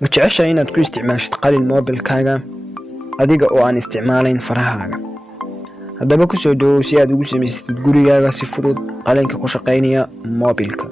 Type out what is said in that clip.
ma jeceshahay inaad ku isticmaashid qalin moobilkaaga adiga oo aan isticmaalayn farahaaga? haddaba ku soo dhawow si aad ugu samaysatid gurigaaga si fudud qalinka ku shaqaynaya moobilka.